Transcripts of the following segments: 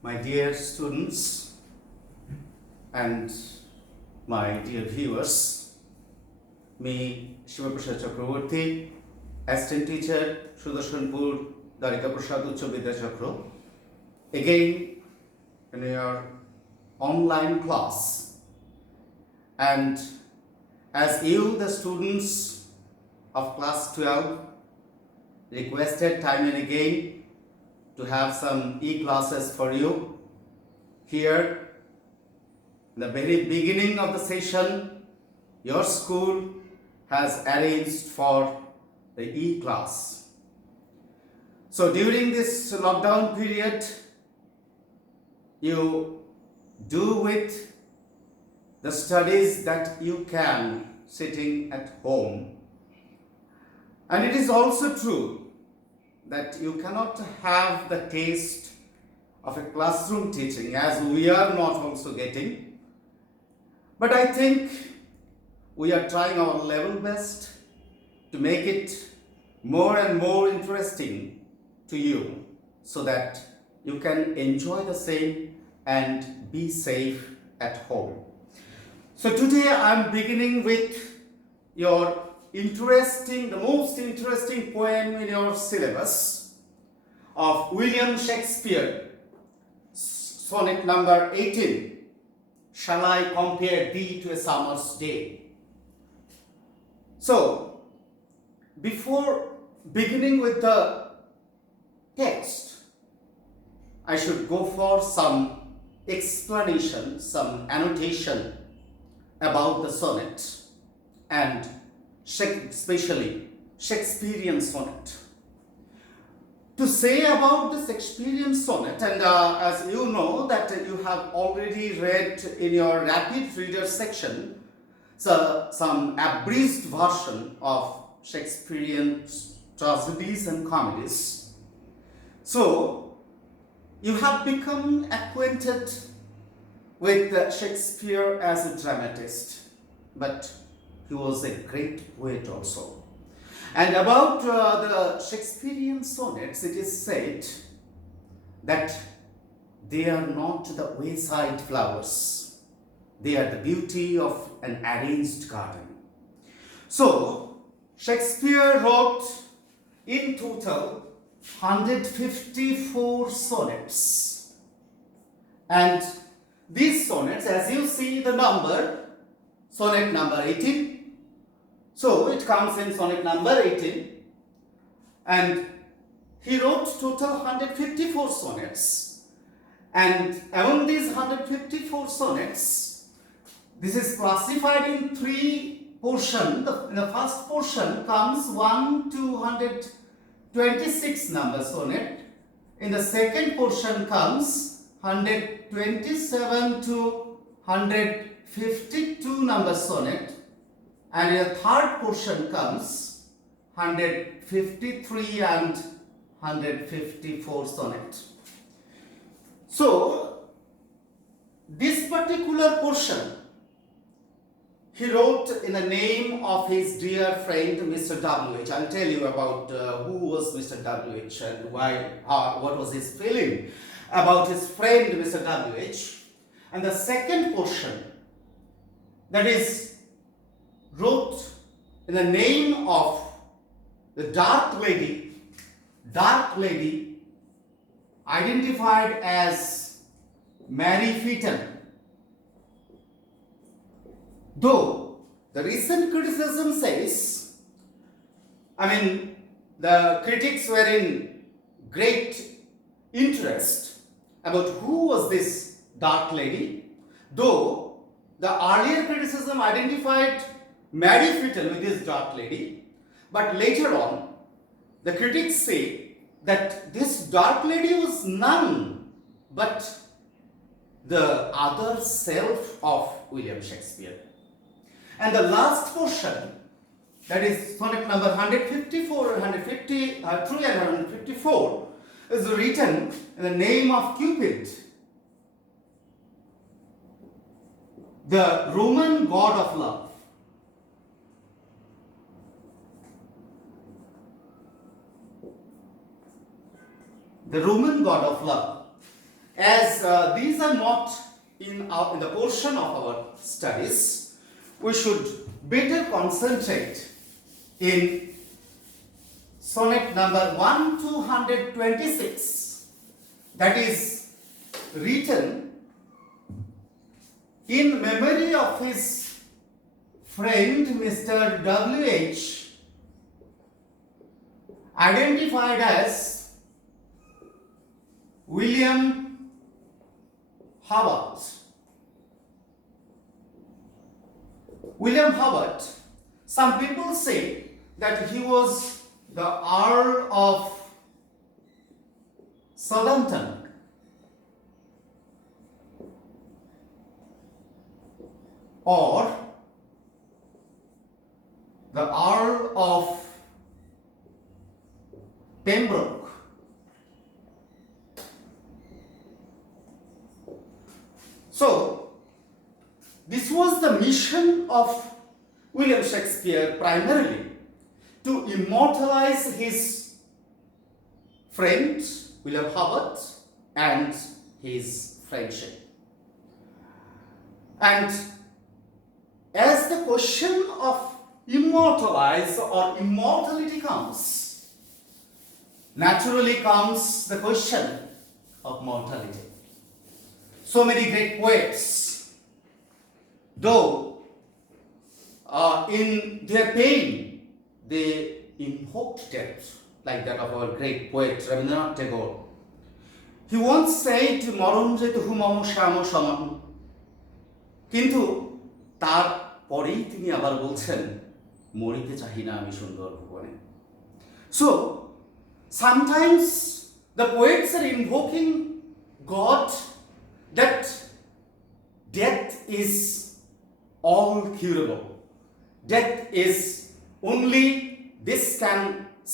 My dear students and my dear viewers, me Siba Prasad Chakraborty, assistant teacher, Sudarshanpur, Darika Prasad Uccha Vidya Chakra, again in your online class. And as you, the students of class 12, requested time and again to have some e-classes for you, here in the very beginning of the session, your school has arranged for the e-class. So during this lockdown period, you do with the studies that you can sitting at home. And it is also true that you cannot have the taste of a classroom teaching, as we are not also getting. But I think we are trying our level best to make it more and more interesting to you so that you can enjoy the same and be safe at home. So today I am beginning with your the most interesting poem in your syllabus of William Shakespeare, Sonnet number 18, Shall I Compare Thee to a Summer's Day? So, before beginning with the text, I should go for some explanation, some annotation about the sonnet and especially Shakespearean sonnet. To say about the Shakespearean sonnet, and as you know that you have already read in your rapid reader section, so some abridged version of Shakespearean tragedies and comedies. So you have become acquainted with Shakespeare as a dramatist, but he was a great poet also. And about the Shakespearean sonnets, it is said that they are not the wayside flowers. They are the beauty of an arranged garden. So, Shakespeare wrote in total 154 sonnets. And these sonnets, as you see the number, Sonnet number 18. So it comes in sonnet number 18. And he wrote total 154 sonnets. And among these 154 sonnets, this is classified in three portions. The first portion comes 1 to 126 number sonnet. In the second portion comes 127 to 152 number sonnet, and in the third portion comes 153 and 154 sonnet. So this particular portion he wrote in the name of his dear friend Mr. W.H. I'll tell you about who was Mr. W.H. and why, what was his feeling about his friend Mr. W.H. And the second portion, that is wrote in the name of the dark lady identified as Mary Featon. Though the recent criticism says, the critics were in great interest about who was this dark lady, though the earlier criticism identified Mary Featon with this dark lady, but later on the critics say that this dark lady was none but the other self of William Shakespeare. And the last portion, that is sonnet number 154 and 153 and 154, is written in the name of Cupid, the Roman god of love. The Roman god of love. as these are not in the portion of our studies, we should better concentrate in sonnet number 1226, that is written in memory of his friend Mr. W.H., identified as William Howard. William Howard, some people say that he was the Earl of Southampton, or the Earl of Pembroke. So, this was the mission of William Shakespeare primarily, to immortalize his friend William Howard and his friendship. And as the question of immortalize or immortality comes, naturally comes the question of mortality. So many great poets, though in their pain, they invoked death, like that of our great poet Rabindranath Tagore. He once said, "Maron jetu mam shamo saman," কিন্তু তারপরেই তিনি আবার বলছেন, "মরিতে চাহি না আমি সুন্দর ভুবনে." So sometimes the poets are invoking God, that death is all curable. Death is only this can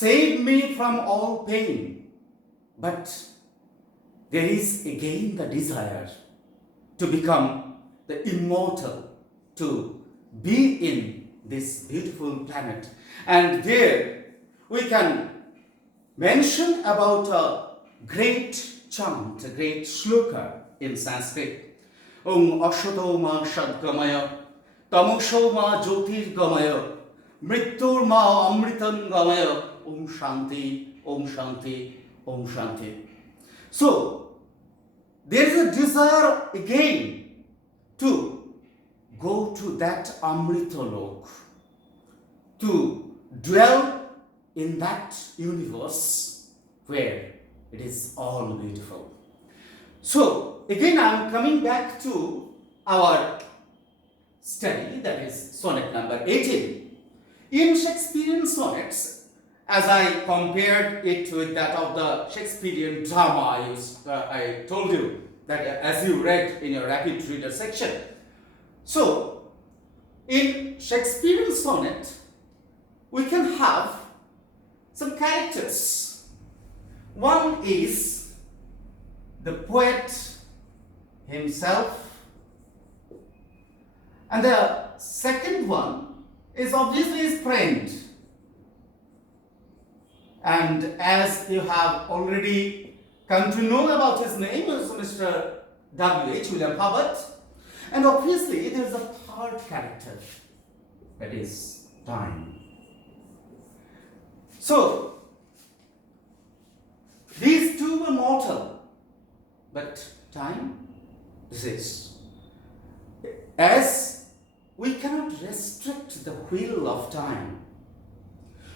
save me from all pain. But there is again the desire to become the immortal, to be in this beautiful planet. And there we can mention about a great chant, a great shloka in Sanskrit. Om Ashato Ma Shadgamaya, Tamoso Ma Jyotirgamaya, Mrittur Ma Amritan Gamaya, Om Shanti, Om Shanti, Om Shanti. So, there is a desire again to go to that Amrita Lok, to dwell in that universe where it is all beautiful. So, again I am coming back to our study, that is sonnet number 18. In Shakespearean sonnets, as I compared it with that of the Shakespearean drama, I told you that as you read in your rapid reader section. So, in Shakespearean sonnet, we can have some characters. One is the poet himself, and the second one is obviously his friend. And as you have already come to know about his name, is Mr. W.H. William Howard. And obviously there is a third character, that is time. So, these two were mortal, but time, this is, as we cannot restrict the wheel of time,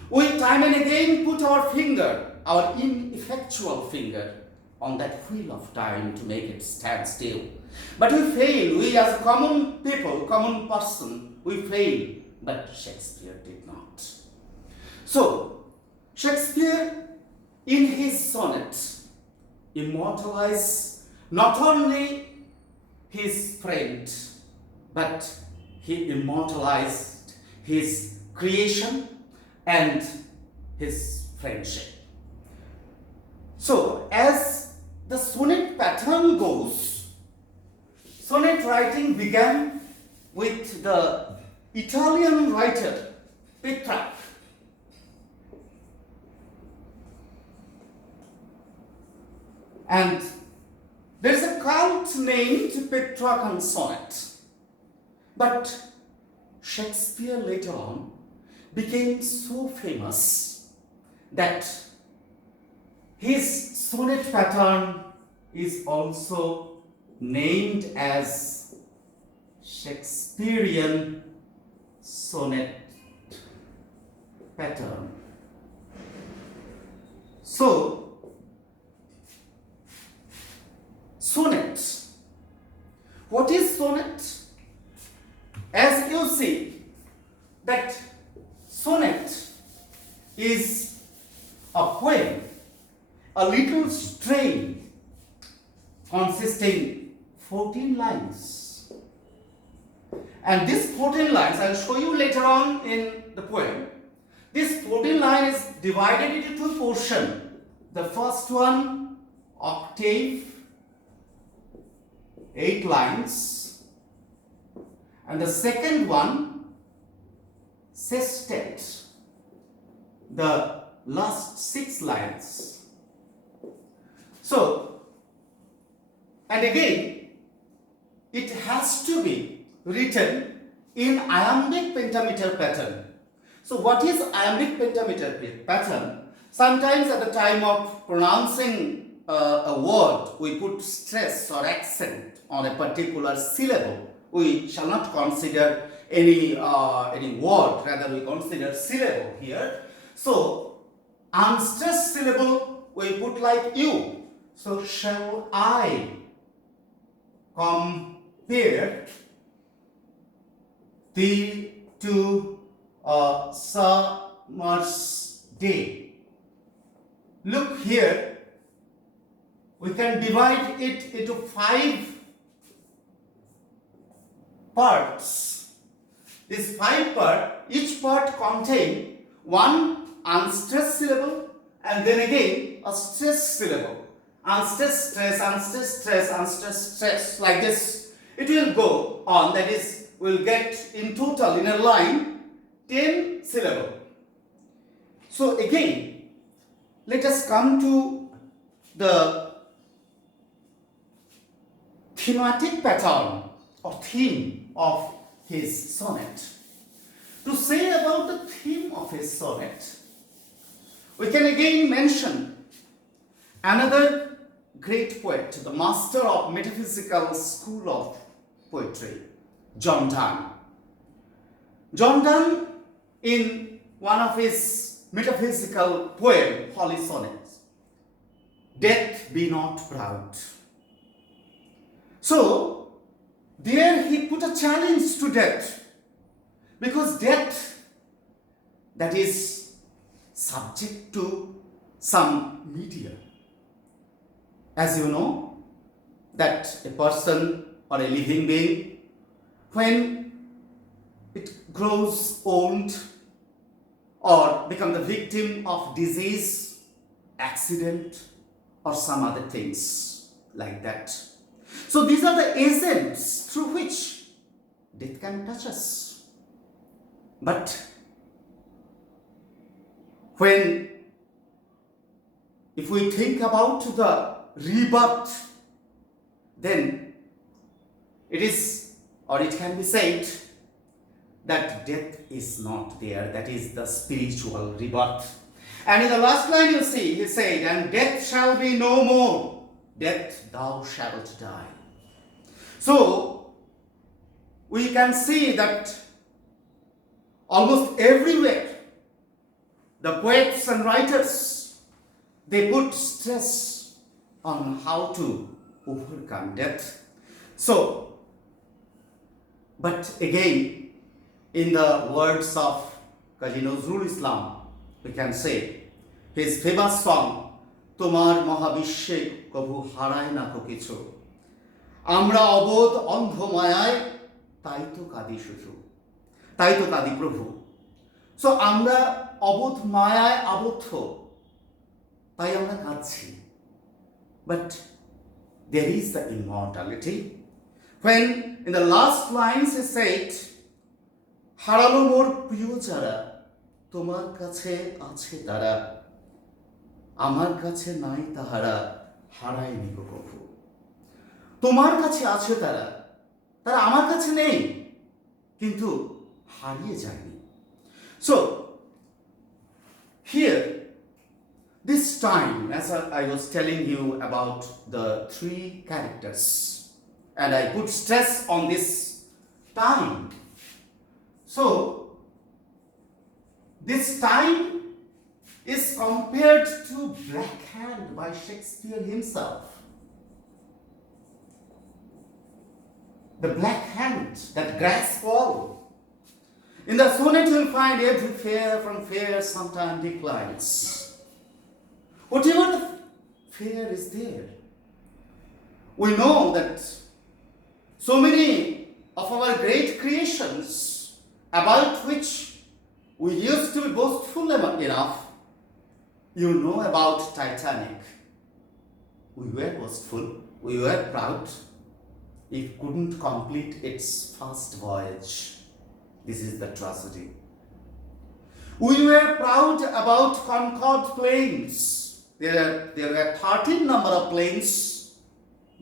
we time and again put our finger, our ineffectual finger, on that wheel of time to make it stand still. But we fail, we as common people, common person, we fail, but Shakespeare did not. So, Shakespeare in his sonnet immortalized not only his friend, but he immortalized his creation and his friendship. So, as the sonnet pattern goes, sonnet writing began with the Italian writer Petrarch. And there is first named Petrarchan sonnet, but Shakespeare later on became so famous that his sonnet pattern is also named as Shakespearean sonnet pattern. So, sonnet. What is sonnet? As you see, that sonnet is a poem, a little strain consisting 14 lines. And these 14 lines, I'll show you later on in the poem. This 14 line is divided into two portions. The first one, octave, 8 lines. And the second one, sestet, the last 6 lines. So, and again, it has to be written in iambic pentameter pattern. So, what is iambic pentameter pattern? Sometimes at the time of pronouncing a word, we put stress or accent on a particular syllable. We shall not consider any word, rather we consider syllable here. So, unstressed syllable we put like you. So, shall I compare thee to a summer's day? Look here, we can divide it into 5 parts. These 5 parts, each part contain one unstressed syllable and then again a stressed syllable. Unstressed, stress, unstressed, stress, unstressed, stress, like this. It will go on, that is, we'll get in total in a line 10 syllables. So again, let us come to the thematic pattern or theme of his sonnet. To say about the theme of his sonnet, we can again mention another great poet, the master of metaphysical school of poetry, John Donne. John Donne, in one of his metaphysical poem, Holy Sonnets, Death be not proud. So, there he put a challenge to death, because death, that is subject to some media. As you know, that a person or a living being, when it grows old or become the victim of disease, accident, or some other things like that. So these are the agents through which death can touch us. But if we think about the rebirth, then it is, or it can be said, that death is not there. That is the spiritual rebirth. And in the last line you see, he said, and death shall be no more. Death, thou shalt die. So, we can see that almost everywhere, the poets and writers, they put stress on how to overcome death. So, but again, in the words of Kazi Nazrul Islam, we can say his famous song, Tomar Mahabishwe Kabhu Haray na ko kichu. Amra abodh andho mayay tai to kadi shudhu. Tai to kadi Prabhu. So amra abodh mayay abodho. Tai amra kadchi. But there is the immortality. When in the last lines he said, হারালো মোর প্রিয় যারা তোমার কাছে আছে তারা আমার কাছে নাই তাহারা হারায়নি গো কভু. তোমার কাছে আছে তারা, তারা আমার কাছে নেই, কিন্তু হারিয়ে যায়নি। So here, this time, as I was telling you about the three characters, and I put stress on this time. So this time is compared to Black Hand by Shakespeare himself. The black hand that grasps all. In the sonnet you'll find every fair from fair sometime declines. Whatever the fair is there. We know that so many of our great creations about which we used to be boastful enough. You know about Titanic. We were boastful, we were proud. It couldn't complete its first voyage. This is the tragedy. We were proud about Concorde planes. There were 13 number of planes,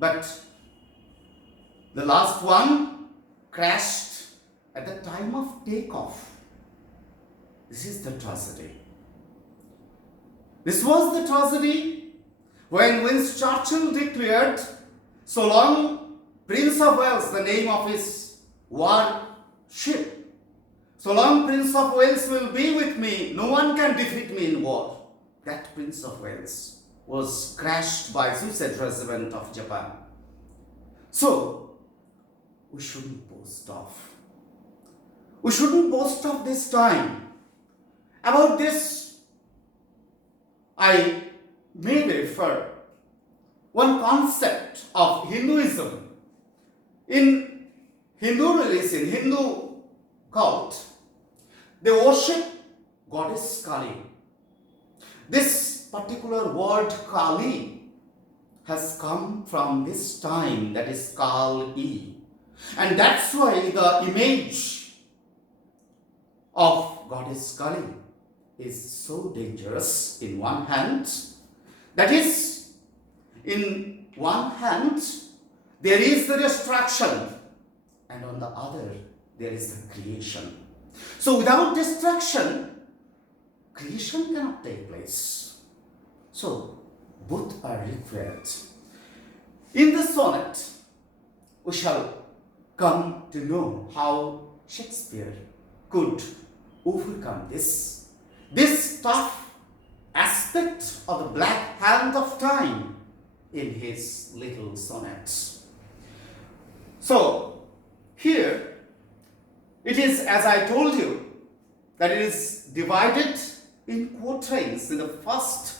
but the last one crashed at the time of takeoff. This is the tragedy. This was the tragedy when Winston Churchill declared, so long Prince of Wales, the name of his war ship, so long Prince of Wales will be with me, no one can defeat me in war. That Prince of Wales was crashed by suicide regiment of Japan. So, we shouldn't boast of. We shouldn't boast of this time. About this, I may refer one concept of Hinduism. In Hindu religion, Hindu cult, they worship goddess Kali. This particular word Kali has come from this time, that is Kal-E. And that's why the image of goddess Kali is so dangerous in one hand. That is, in one hand, there is the destruction, and on the other, there is the creation. So without destruction, creation cannot take place. So both are required. In the sonnet, we shall come to know how Shakespeare could overcome this tough aspect of the black hand of time in his little sonnets. So here it is, as I told you, that it is divided in quatrains. In the first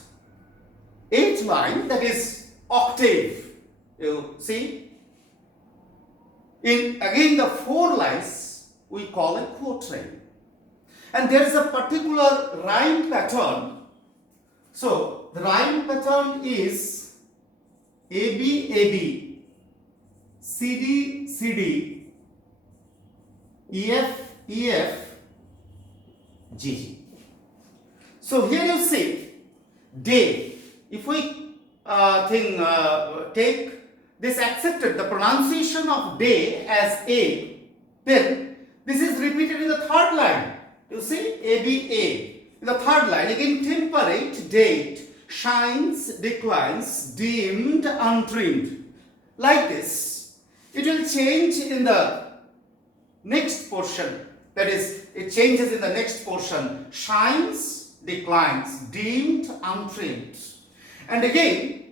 8 lines, that is octave, you see. In again the 4 lines we call it quatrain. And there is a particular rhyme pattern. So the rhyme pattern is AB AB, CD CD, EF EF, G. So here you see day. If we take this accepted the pronunciation of day as A, then this is repeated in the 3rd line. You see ABA. In the 3rd line again temperate, date, shines, declines, dimmed, untrimmed. Like this. It will change in the next portion. That is, it changes in the next portion. Shines, declines, dimmed, untrimmed. And again,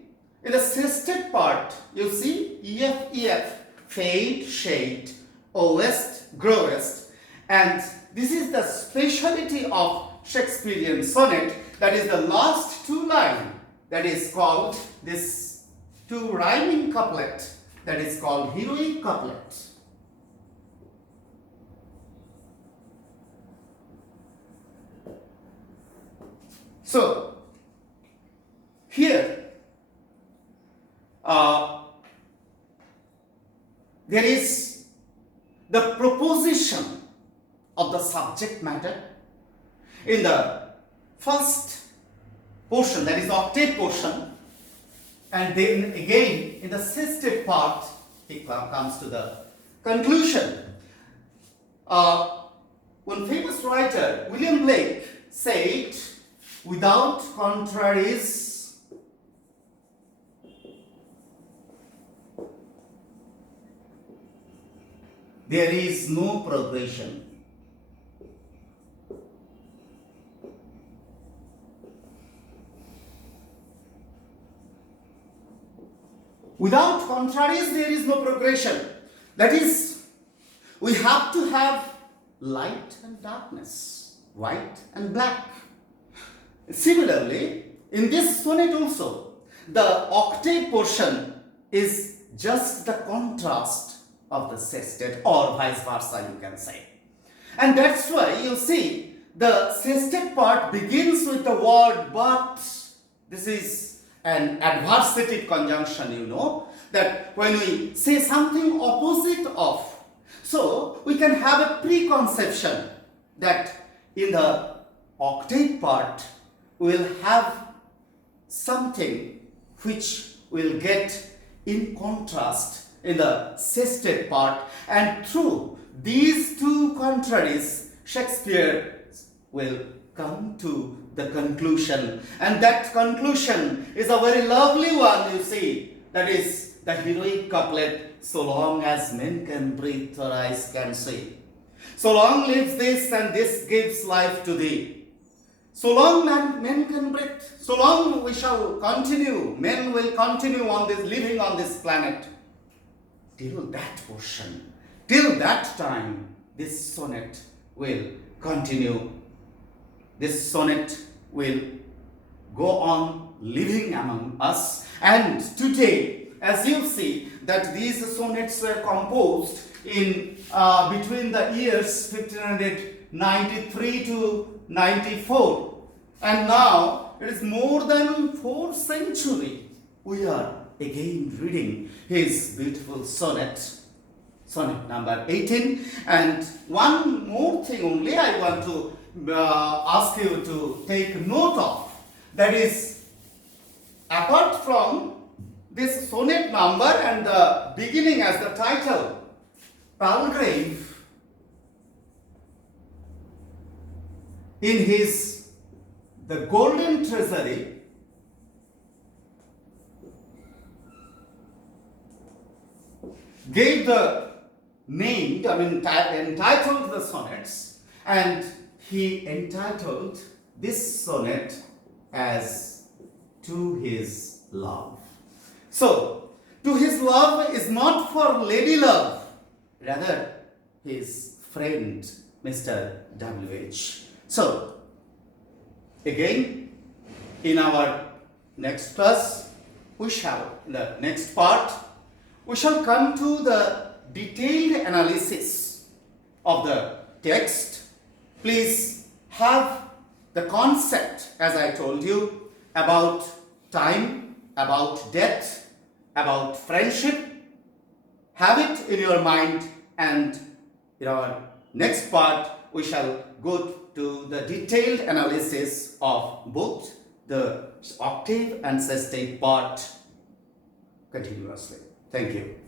in the sisted part, you see EF EF, fade, shade, owest, growest. And this is the speciality of Shakespearean sonnet, that is the last 2 lines, that is called this 2 rhyming couplet, that is called heroic couplet. So here there is the proposition of the subject matter in the first portion, that is the octave portion, and then again in the sisted part he comes to the conclusion. One famous writer, William Blake, said, without contraries, there is no progression. Without contraries, there is no progression. That is, we have to have light and darkness, white and black. Similarly, in this sonnet also, the octave portion is just the contrast of the sestet, or vice versa you can say. And that's why you see the sestet part begins with the word but. This is an adversative conjunction, you know, that when we say something opposite of, so we can have a preconception that in the octave part we will have something which will get in contrast in the sestet part, and through these two contraries Shakespeare will come to the conclusion, and that conclusion is a very lovely one, you see. That is the heroic couplet, so long as men can breathe or eyes can see. So long lives this and this gives life to thee. So long men can breathe, so long we shall continue, men will continue on this, living on this planet. Till that portion, till that time, this sonnet will continue. This sonnet will go on living among us. And today, as you see, that these sonnets were composed in between the years 1593 to 94. And now, it is more than 4 centuries. We are again reading his beautiful sonnet, Sonnet number 18. And one more thing only I want to ask you to take note of. That is, apart from this sonnet number and the beginning as the title, Palgrave, in his The Golden Treasury, gave the name, entitled the sonnets, and he entitled this sonnet as To His Love. So, to his love is not for lady love, rather his friend, Mr. W.H. So, again, in our next class, the next part, we shall come to the detailed analysis of the text. Please have the concept, as I told you, about time, about death, about friendship. Have it in your mind, and in our next part, we shall go to the detailed analysis of both the octave and sestet part continuously. Thank you.